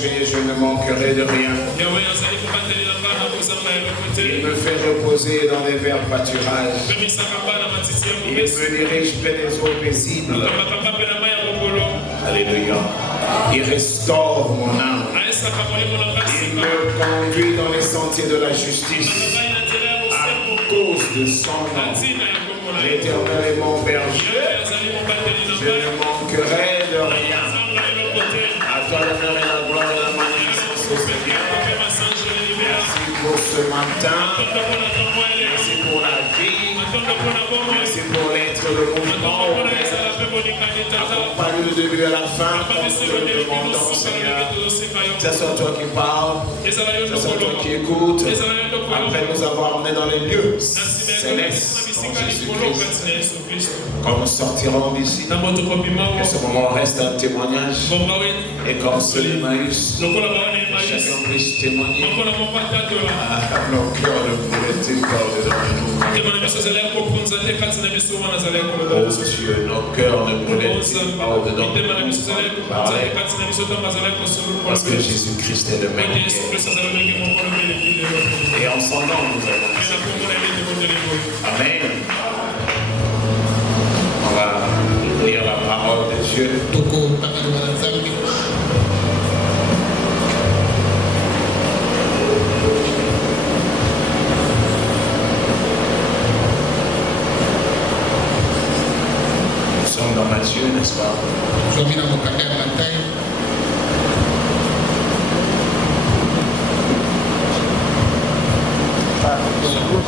berger, je ne manquerai de rien. Il me fait reposer dans les verts pâturages. Il me dirige près des eaux paisibles. Alléluia. Il restaure mon âme. Il me conduit dans les sentiers de la justice. À cause de son nom. L'Éternel est mon berger. Je ne manquerai de rien. À toi l'honneur et la gloire et la magnificence, ô Seigneur. Merci pour ce matin. Merci pour la vie. Merci pour l'être, le mouvement. Accompagne le début à la fin. Nous te demandons, Seigneur. C'est sur toi qui parle. C'est sur toi qui écoute. Après nous avoir emmenés dans les lieux célestes en Jésus-Christ. Quand nous sortirons d'ici, que ce moment reste un témoignage. Et comme ce d'Emmaüs, chacun puisse témoigner. Nos cœurs ne pourraient-ils pas au-dedans de nous? Oh Dieu, nos cœurs ne pourraient-ils pas au-dedans de nous parler? Parce que Jésus-Christ est le même. Et en son nom, nous avons. Amen. On va lire la parole de Dieu. Nous sommes dans Matthieu, n'est-ce pas?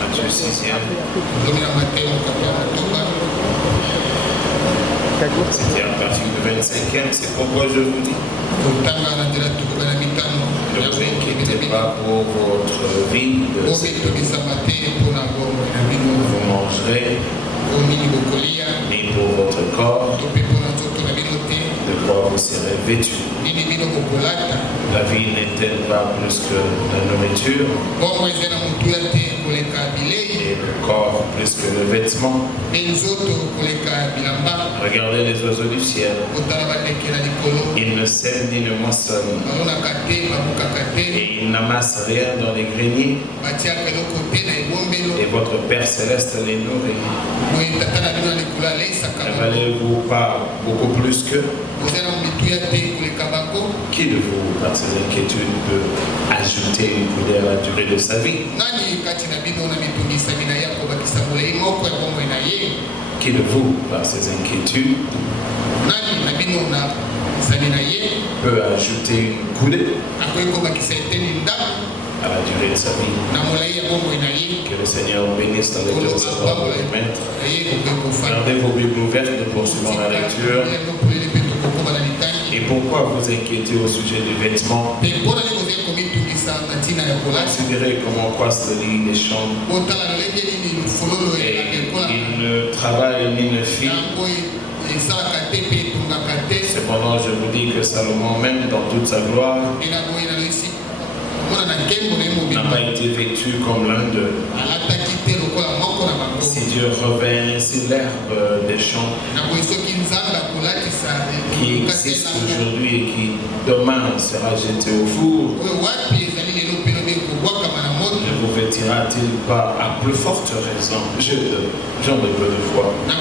Matthieu 6e. C'était à partir du 25e, c'est pourquoi je vous dis. Ne vous inquiétez pas pour votre vie, vous mangerez, ni pour votre corps, de quoi vous serez vêtus. La vie n'est-elle pas plus que la nourriture, et le corps plus que le vêtement? Regardez les oiseaux du ciel. Ils ne sèment ni ne moissonnent, et ils n'amassent rien dans les greniers, et votre Père Céleste les nourrit. Ne valez-vous pas beaucoup plus qu'eux? Qui de vous, par ses inquiétudes, peut ajouter une coudée à la durée de sa vie? Qui de vous, par ses inquiétudes, peut ajouter une coudée à la durée de sa vie? Que le Seigneur bénisse dans les deux savoir de maître. Gardez vos Bibles ouvertes, nous poursuivons la lecture. Et pourquoi vous inquiétez au sujet du vêtement? Considérez comment croissent les lignes des champs. Et il ne travaille ni ne fit. Cependant, je vous dis que Salomon, même dans toute sa gloire, n'a pas été vêtu comme l'un d'eux. Si Dieu revêt ainsi l'herbe des champs, qui existe aujourd'hui et qui demain sera jeté au four, ne vous vêtira-t-il pas à plus forte raison, gens de peu de foi? Ne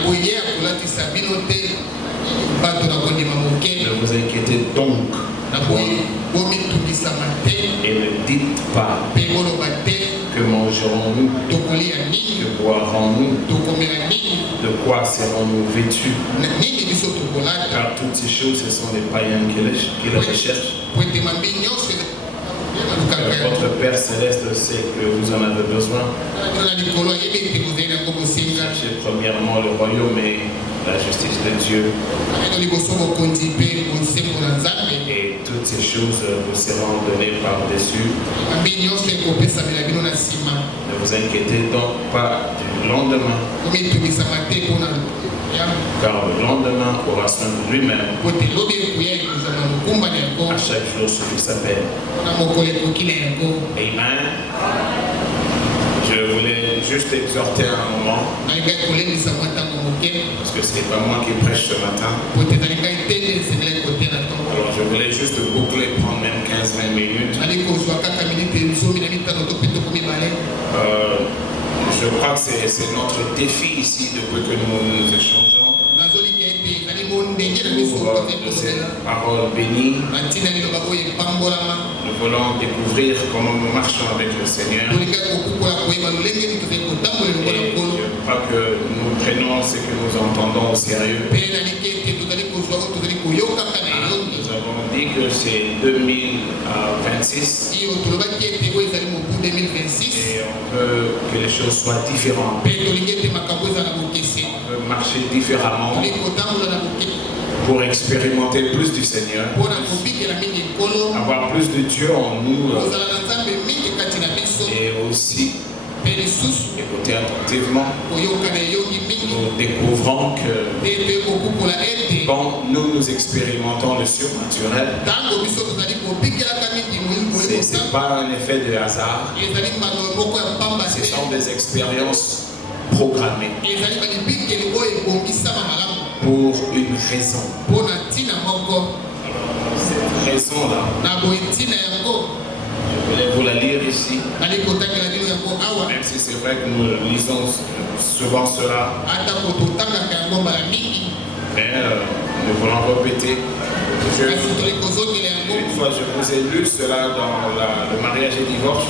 vous inquiétez donc et ne dites pas que mangerons-nous, que boirons-nous, de quoi serons-nous vêtus? Car toutes ces choses, ce sont les païens qui les recherchent. Votre Père Céleste sait que vous en avez besoin. Cherchez premièrement le royaume et la justice de Dieu. Et toutes ces choses vous seront données par-dessus. Ne vous inquiétez donc pas du lendemain, car le lendemain aura soin de lui-même. À chaque jour suffit sa peine. Amen. Je voulais juste exhorter un moment, parce que ce n'est pas moi qui prêche ce matin. Alors je voulais juste boucler, prendre même 15 15-20 minutes. Je crois que c'est notre défi ici depuis que nous échangeons de cette parole bénie. Nous voulons découvrir comment nous marchons avec le Seigneur. Et je crois que nous prenons ce que nous entendons au sérieux. Nous avons dit que c'est 2026 et on veut que les choses soient différentes. On veut marcher différemment pour expérimenter plus du Seigneur, avoir plus de Dieu en nous et aussi écouter attentivement. Nous découvrons que quand nous expérimentons le surnaturel, ce n'est pas un effet de hasard, ce sont des expériences programmées pour une raison. Cette raison-là, je voulais vous la lire ici, même si c'est vrai que nous lisons souvent cela, mais nous voulons répéter. Une fois, je vous ai lu cela dans le mariage et divorce.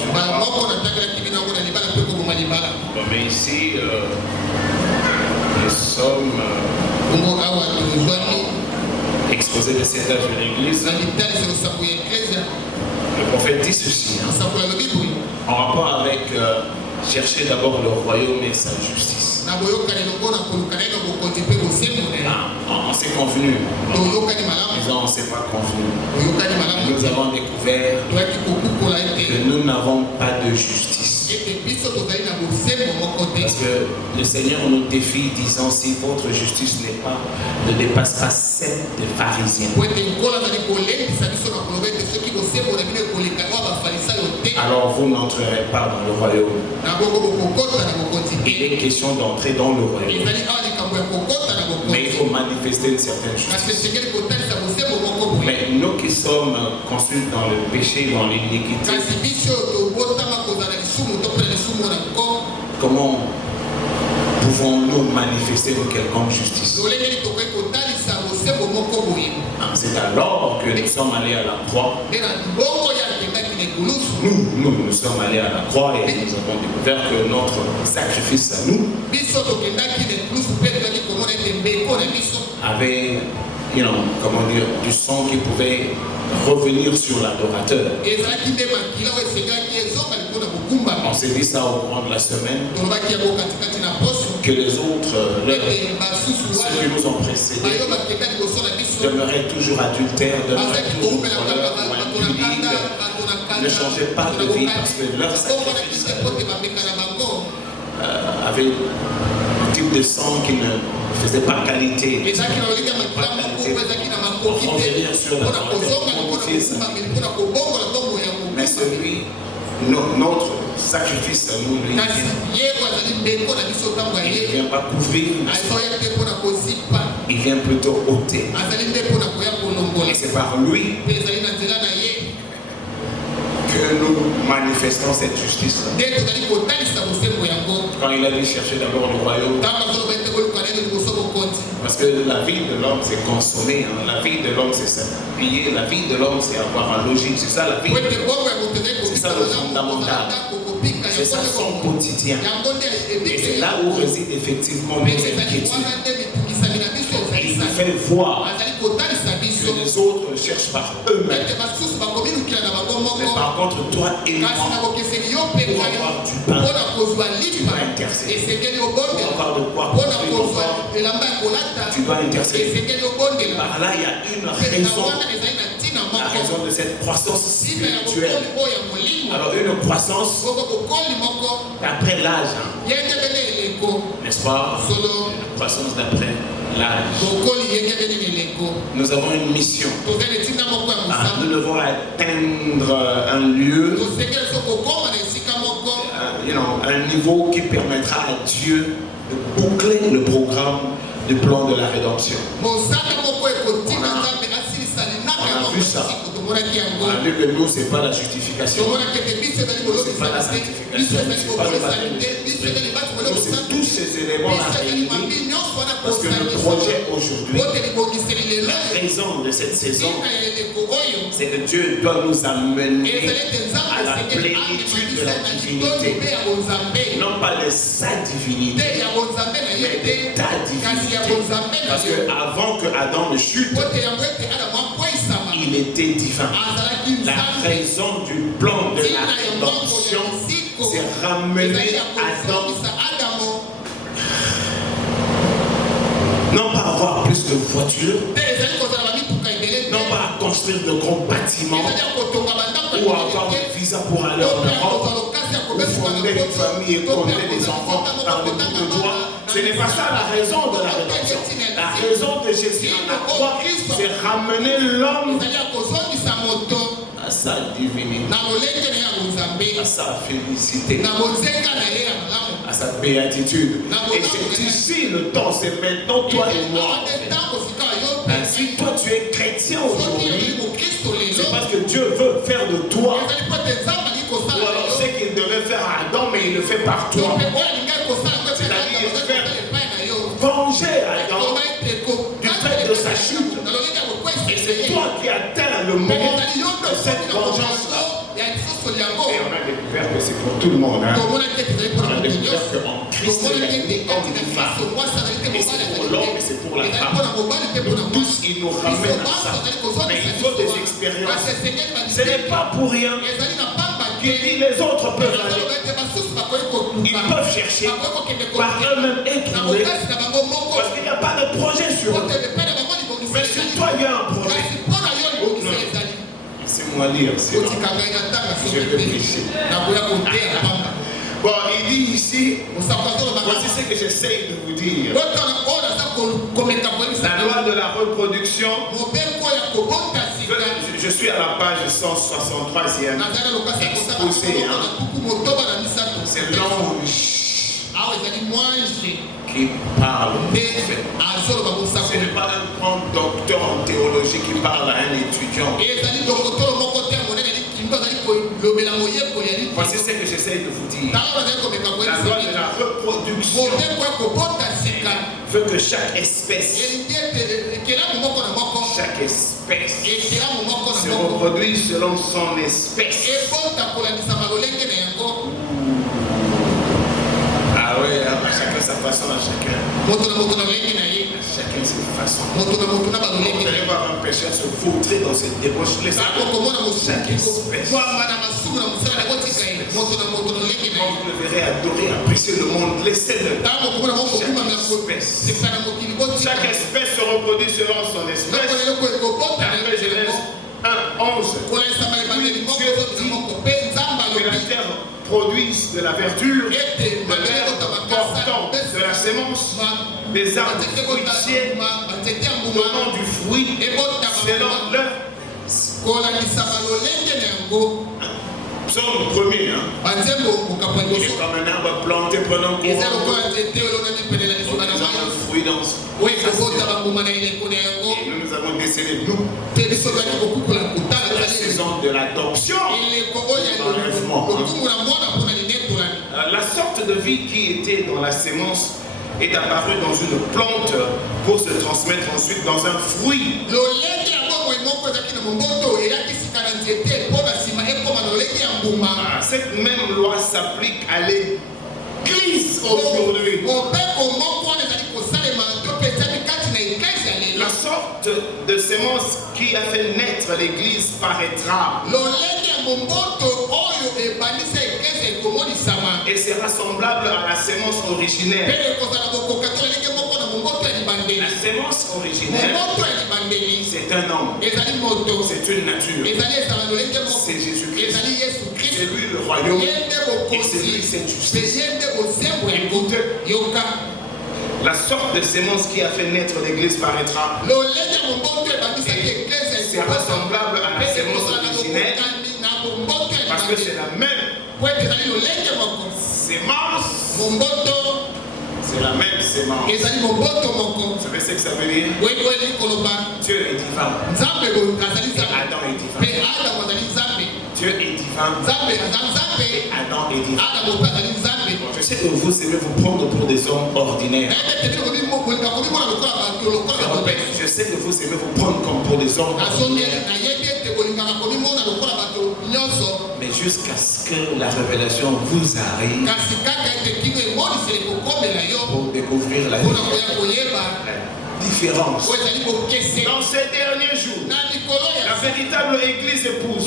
Mais ici, nous sommes exposés de cet âge de l'Église. Le prophète dit ceci, en rapport avec chercher d'abord le royaume et sa justice. On s'est convenu. Disons, on ne s'est pas convenu. Nous avons découvert que nous n'avons pas de justice. Parce que le Seigneur nous défie disant si votre justice ne dépasse pas celle des pharisiens, alors vous n'entrerez pas dans le royaume. Il est question d'entrer dans le royaume, mais il faut manifester une certaine justice. Mais nous qui sommes construits dans le péché, dans l'iniquité, comment pouvons-nous manifester une quelconque justice? C'est alors que nous sommes allés à la croix. Nous sommes allés à la croix et nous avons découvert que notre sacrifice à nous avait, comment dire, du sang qui pouvait revenir sur l'adorateur. On s'est dit ça au cours de la semaine, que les autres, ceux qui nous ont précédés, demeuraient toujours adultères, demeuraient toujours voleurs ou impudiques, ne changeaient pas de vie parce que leur sacrifice avait un type de sang qui ne faisait pas qualité. Pour revenir sur la mais celui, notre sacrifice à nous, lui, il ne vient pas couvrir, il vient plutôt ôter. Et c'est par lui que nous manifestons cette justice. Quand il a dit chercher d'abord le royaume, parce que la vie de l'homme c'est consommer, la vie de l'homme c'est s'habiller, la vie de l'homme c'est avoir un logis, c'est ça la vie. C'est ça le fondamental. C'est ça son quotidien. Et c'est là où réside effectivement nos inquiétudes. Et il nous fait voir que les autres cherchent par eux-mêmes. Mais par contre, toi et moi, pour avoir du pain, tu dois intercéder. Pour avoir de quoi construire ton corps, tu dois intercéder. Par là, il y a une raison. La raison de cette croissance spirituelle. Alors, une croissance d'après l'âge. N'est-ce pas? Une croissance d'après l'âge. Nous avons une mission. Nous devons atteindre un lieu, un niveau qui permettra à Dieu de boucler le programme du plan de la rédemption. On a vu ça. que nous, ce n'est pas la justification. Ce n'est pas la sanctification. Ce n'est pas le baptême. C'est tous ces éléments à réunir. Parce que le projet aujourd'hui, la raison de cette saison, c'est que Dieu doit nous amener à la plénitude de la divinité. Non pas de sa divinité, mais de ta divinité. Parce qu'avant que Adam ne chute, il était divin. La raison du plan de la rédemption, c'est ramener Adam. Non pas avoir plus de voitures, non pas construire de grands bâtiments, ou avoir des visas pour aller en Europe, ou fonder une famille et fonder des enfants par le bout de doigts. Ce n'est pas ça la raison de la rédemption. La raison de Jésus à la croix, c'est ramener l'homme à sa divinité, à sa félicité, à sa béatitude. Et c'est ici le temps, c'est maintenant toi et moi. Si toi tu es chrétien aujourd'hui, c'est parce que Dieu veut faire de toi. Ou alors c'est qu'il devait faire à Adam, mais il le fait par toi. C'est-à-dire faire venger Adam du fait de sa chute. Et c'est toi qui atteins le moment de cette vengeance-là. Et on a découvert que c'est pour tout le monde. Hein? On a découvert qu'en Christ, il y a une homme et une femme. Et c'est pour l'homme et c'est pour la femme. Donc tous, ils nous ramènent à ça. Mais il faut des expériences. Ce n'est pas pour rien qu'il dit les autres peuvent aller. Ils peuvent chercher par eux-mêmes et trouver. Parce qu'il n'y a pas de projet sur eux. Mais sur toi, il y a un projet. Laissez-moi lire. Je vais prêcher. Bon, il dit ici, voici ce que j'essaye de vous dire. La loi de la reproduction. Je suis à la page 163, c'est un exposé. C'est l'ange qui parle. Ce n'est pas un grand docteur en théologie qui parle à un étudiant. Voici ce que j'essaie de vous dire. La loi de la reproduction veut que chaque espèce se reproduise selon son espèce. Ah ouais, chacun sa façon à chacun. Chacun sa façon. Vous allez voir un pécheur se vautrer dans cette débauche. Chaque espèce. Quand vous le verrez adorer, apprécier le monde, laissez-le. Chaque espèce se reproduit selon son espèce. Après Genèse 1:11. Que la terre produise de la verdure, de l'herbe portant de la sémence, des arbres fruitiers donnant du fruit selon leur. Psaume 1er, hein? Il est comme un arbre planté prenant courant. Un fruit dans et nous avons décelé, nous, la saison de l'adoption. La sorte de vie qui était dans la sémence est apparue dans une plante pour se transmettre ensuite dans un fruit. Cette même loi s'applique à l'église aujourd'hui. La sorte de sémence qui a fait naître l'église paraîtra et sera semblable à la sémence originaire. La sémence originaire, c'est un homme, c'est une nature, c'est Jésus-Christ, c'est lui le royaume et c'est lui cette justice. Écoutez, la sorte de sémence qui a fait naître l'église paraîtra. C'est semblable à la sémence originaire parce que c'est la même sémence, c'est la même sémence. Vous savez ce que ça veut dire? Dieu est divin. Adam est divin. Dieu est divin. Adam est divin. Je sais que vous aimez vous prendre pour des hommes ordinaires. Je sais que vous aimez vous prendre comme pour des hommes ordinaires. Mais jusqu'à ce que la révélation vous arrive pour découvrir la différence. Dans ces derniers jours, la véritable église épouse,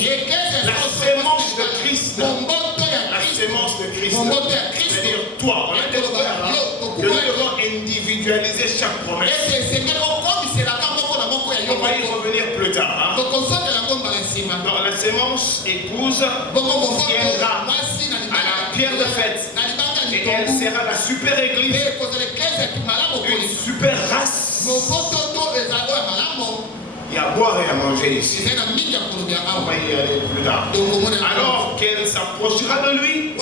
la sémence de Christ, c'est-à-dire toi, on a des frères, que nous devons individualiser chaque promesse. On va y revenir plus tard. Donc la sémence épouse viendra à la pierre de fête. Et elle sera la super église, une super race. Il y a à boire et à manger ici. On va y aller plus tard. Alors qu'elle s'approchera de lui,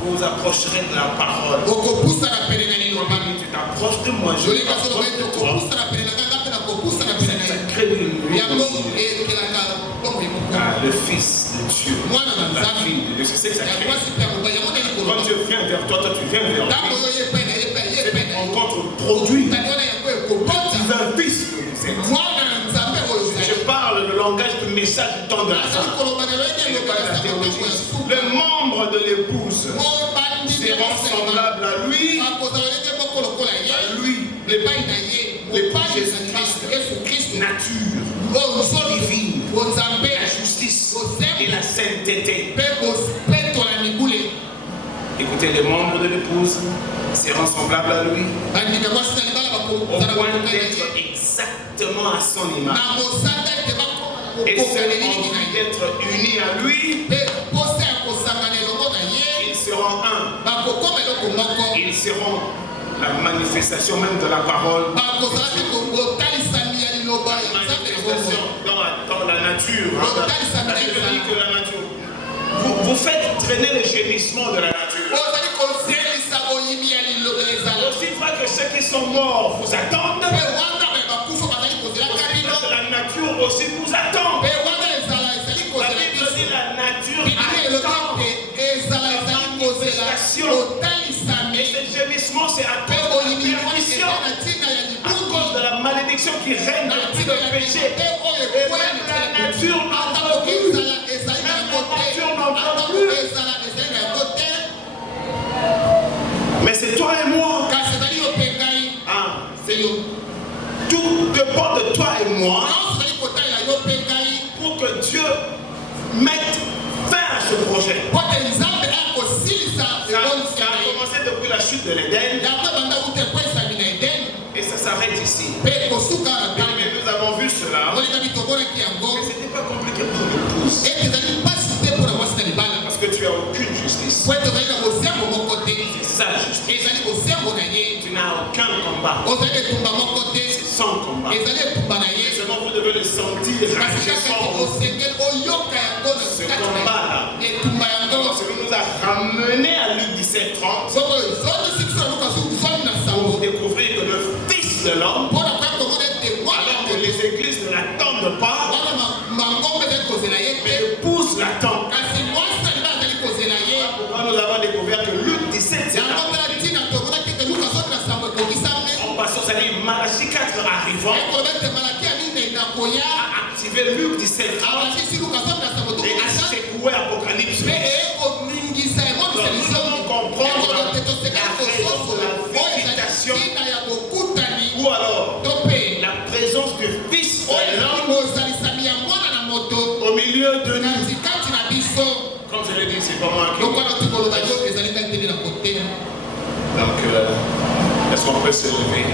vous vous approcherez de la parole. Tu t'approches de moi, je m'approche de toi. Ça crée une le Fils de Dieu, la fille de Dieu, c'est ce que ça crée. Quand Dieu vient vers toi, toi tu viens vers lui. C'est une rencontre produit. Un fils que vous êtes. Je parle le langage du message du temps de la fin. Les membres de l'épouse seront semblables à lui, l'épouse Jésus-Christ, nature divine, la justice et la sainteté. Écoutez, les membres de l'épouse seront semblables à lui, au point d'être exactement à son image. Et ceux qui ont envie d'être unis à lui, ils seront un. Ils seront la manifestation même de la parole. La manifestation dans la nature. La Bible dit que la nature. Vous faites traîner les gémissements de la nature. Aussi vrai que ceux qui sont morts vous attendent, la nature aussi vous attend. La Bible dit la nature attend la manifestation. Et ce gémissement, c'est à cause de la perdition, à cause de la malédiction qui règne depuis le péché. Et même la nature n'entend plus. Mais c'est toi et moi. Tout dépend de toi et moi pour que Dieu mette fin à ce projet. Ça a commencé depuis la chute de l'Éden et ça s'arrête ici. Mais nous avons vu cela. Mais ce n'était pas compliqué pour l'épouse. Parce que tu n'as aucune justice. C'est ça la justice. Tu n'as aucun combat. C'est sans combat. Seulement vous devez le sentir. Ce combat-là. Ce qui nous a ramené à Luc 17:30 pour découvrir que le Fils de l'homme, alors que les églises ne l'attendent pas, mais l'épouse l'attend. Pourquoi nous avons découvert que Luc 17, c'est en passant, c'est-à-dire Malachie 4 arrivant, a activé Luc 17 et a secoué Apocalypse. Nous devons comprendre la raison de la végétation ou alors la présence du Fils de l'homme au milieu de nous. Comme je l'ai dit, c'est pas moi qui. Donc, est-ce qu'on peut se lever?